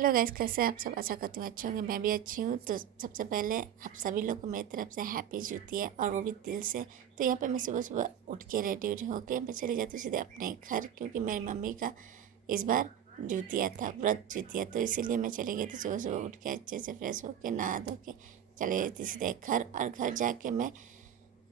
Hello guys, कैसे हैं आप सब। आशा करती हूँ अच्छे होंगे। मैं भी अच्छी हूँ। तो सबसे पहले आप सभी लोग को मेरी तरफ से हैप्पी जूती है, और वो भी दिल से। तो यहाँ पे मैं सुबह सुबह उठ के रेडी उडी होके मैं चली जाती हूँ सीधे अपने घर, क्योंकि मेरी मम्मी का इस बार जूतिया था, व्रत जूतिया। तो इसीलिए मैं चली गई थी सुबह सुबह उठ के अच्छे से फ्रेश होके नहा धो के चली गई थी सीधे घर। और घर जाके मैं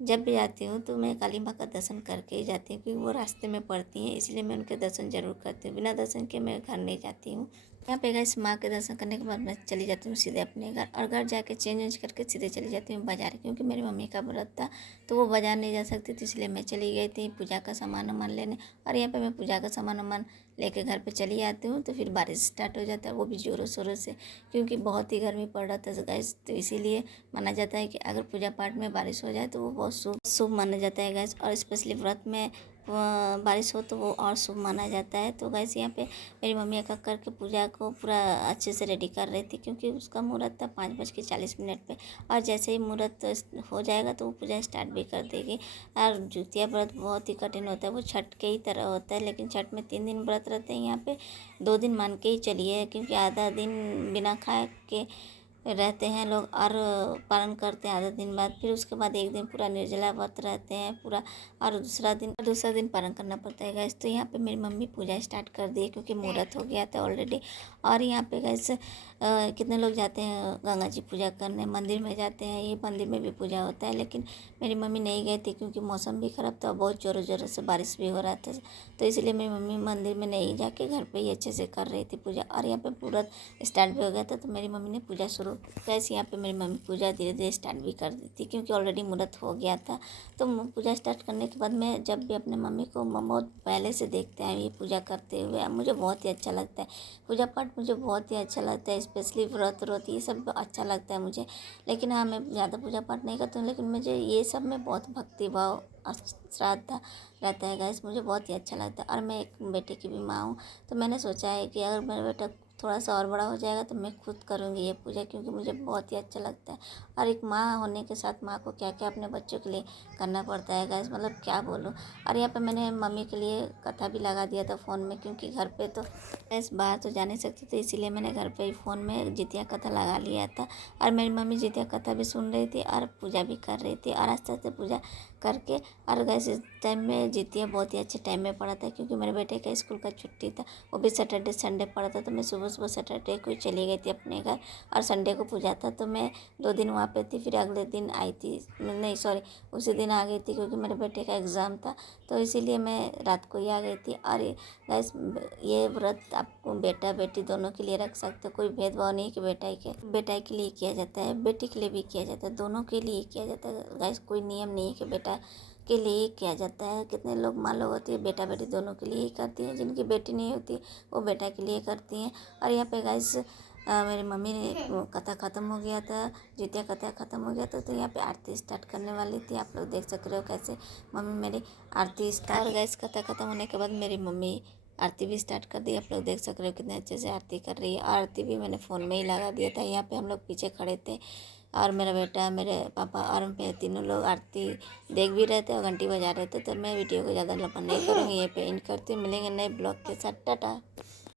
जब भी जाती हूँ तो मैं काली माँ का दर्शन करके ही जाती हूँ, क्योंकि वो रास्ते में पड़ती हैं, इसलिए मैं उनके दर्शन जरूर करती हूँ। बिना दर्शन के मैं घर नहीं जाती हूँ। यहाँ पे गैस माँ के दर्शन करने के बाद मैं चली जाती हूँ सीधे अपने घर, और घर जाके चेंज वेंज करके सीधे चली जाती हूँ बाजार, क्योंकि मेरी मम्मी का व्रत था तो वो बाजार नहीं जा सकती थी, इसलिए मैं चली गई थी पूजा का सामान वामान लेने। और यहाँ पे मैं पूजा का सामान वामान लेके घर पे चली आती हूँ तो फिर बारिश स्टार्ट हो जाता है, वो भी ज़ोरों शोरों से, क्योंकि बहुत ही गर्मी पड़ रहा था गैस। तो इसीलिए माना जाता है कि अगर पूजा पाठ में बारिश हो जाए तो वो बहुत शुभ शुभ माना जाता है गैस, और स्पेशली व्रत में बारिश हो तो वो और शुभ माना जाता है। तो गैस यहाँ पे मेरी मम्मी का करके पूजा को पूरा अच्छे से रेडी कर रही थी, क्योंकि उसका मुहूर्त था 5:40 पे। और जैसे ही मुहूर्त हो जाएगा तो वो पूजा स्टार्ट भी कर देगी। और जूतिया व्रत बहुत ही कठिन होता है, वो छठ के ही तरह होता है, लेकिन छठ में 3 दिन व्रत रहते हैं, यहाँ पे 2 दिन मान के ही चलिए, क्योंकि आधा दिन बिना खाए के रहते हैं लोग और पालन करते हैं आधा दिन बाद। फिर उसके बाद एक दिन पूरा निर्जला व्रत रहते हैं पूरा, और दूसरा दिन पालन करना पड़ता है गैस। तो यहाँ पे मेरी मम्मी पूजा स्टार्ट कर दी, क्योंकि मुहूर्त हो गया था ऑलरेडी। और यहाँ पे गैस कितने लोग जाते हैं गंगा जी पूजा करने, मंदिर में जाते हैं, ये मंदिर में भी पूजा होता है, लेकिन मेरी मम्मी नहीं गई थी, क्योंकि मौसम भी ख़राब था, बहुत ज़ोरों ज़ोरों से बारिश भी हो रहा था। तो इसलिए मेरी मम्मी मंदिर में नहीं जाके घर पे ही अच्छे से कर रही थी पूजा। और यहाँ पे पूरा स्टार्ट भी हो गया था, तो मेरी मम्मी ने पूजा शुरू। गैस यहाँ पे मेरी मम्मी पूजा धीरे धीरे स्टार्ट भी कर दी थी, क्योंकि ऑलरेडी मुहूर्त हो गया था। तो पूजा स्टार्ट करने के बाद मैं जब भी अपने मम्मी को बहुत पहले से देखते हैं ये पूजा करते हुए, मुझे बहुत ही अच्छा लगता है। पूजा पाठ मुझे बहुत ही अच्छा लगता है, स्पेशली व्रत व्रत ये सब अच्छा लगता है मुझे। लेकिन हाँ, मैं ज़्यादा पूजा पाठ नहीं करती हूँ, लेकिन मुझे ये सब में बहुत भक्ति भाव और श्रद्धा रहता है गैस, मुझे बहुत ही अच्छा लगता है। और मैं एक बेटे की भी माँ हूँ, तो मैंने सोचा है कि अगर मेरा बेटा थोड़ा सा और बड़ा हो जाएगा तो मैं खुद करूँगी ये पूजा, क्योंकि मुझे बहुत ही अच्छा लगता है। और एक माँ होने के साथ माँ को क्या क्या अपने बच्चों के लिए करना पड़ता है गैस, मतलब क्या बोलूँ। और यहाँ पे मैंने मम्मी के लिए कथा भी लगा दिया था फ़ोन में, क्योंकि घर पे तो गैस बाहर तो जा नहीं सकती थी, इसीलिए मैंने घर पे ही फ़ोन में जितिया कथा लगा लिया था। और मेरी मम्मी जितिया कथा भी सुन रही थी और पूजा भी कर रही थी, और आस्ते आस्ते पूजा करके। और गैस इस टाइम में जितिया बहुत ही अच्छे टाइम में पड़ा था, क्योंकि मेरे बेटे का स्कूल का छुट्टी था, वो भी सैटरडे संडे पड़ा था। तो मैं सुबह सुबह सैटरडे को ही चली गई थी अपने घर, और संडे को पूजा था, तो मैं 2 दिन वहाँ पे थी। फिर अगले दिन आई थी, नहीं सॉरी, उसी दिन आ गई थी, क्योंकि मेरे बेटे का एग्ज़ाम था, तो इसीलिए मैं रात को ही आ गई थी। और गैस ये व्रत आपको बेटा बेटी दोनों के लिए रख सकते हो, कोई भेदभाव नहीं कि बेटा के लिए किया जाता है, बेटी के लिए भी किया जाता है, दोनों के लिए किया जाता है गैस। कोई नियम नहीं है कि बेटा के लिए ही किया जाता है। कितने लोग मान लो होती है बेटा बेटी दोनों के लिए ही करती हैं, जिनकी बेटी नहीं होती वो बेटा के लिए करती हैं। और यहाँ पे गाइस मेरी मम्मी ने कथा ख़त्म हो गया था, जितिया कथा ख़त्म हो गया था, तो यहाँ पे आरती स्टार्ट करने वाली थी। आप लोग देख सक रहे हो कैसे मम्मी मेरी आरती स्टार्ट। और गैस कथा ख़त्म होने के बाद मेरी मम्मी आरती भी स्टार्ट कर दी। आप लोग देख सक रहे हो कितने अच्छे से आरती कर रही है। आरती भी मैंने फ़ोन में ही लगा दिया था। यहाँ पे हम लोग पीछे खड़े थे, और मेरा बेटा, मेरे पापा और मैं तीनों लोग आरती देख भी रहे थे और घंटी बजा रहे थे। तो मैं वीडियो को ज़्यादा लंबा नहीं करूँगी, ये पे इन करती हूँ। मिलेंगे नए ब्लॉग के साथ, टाटा।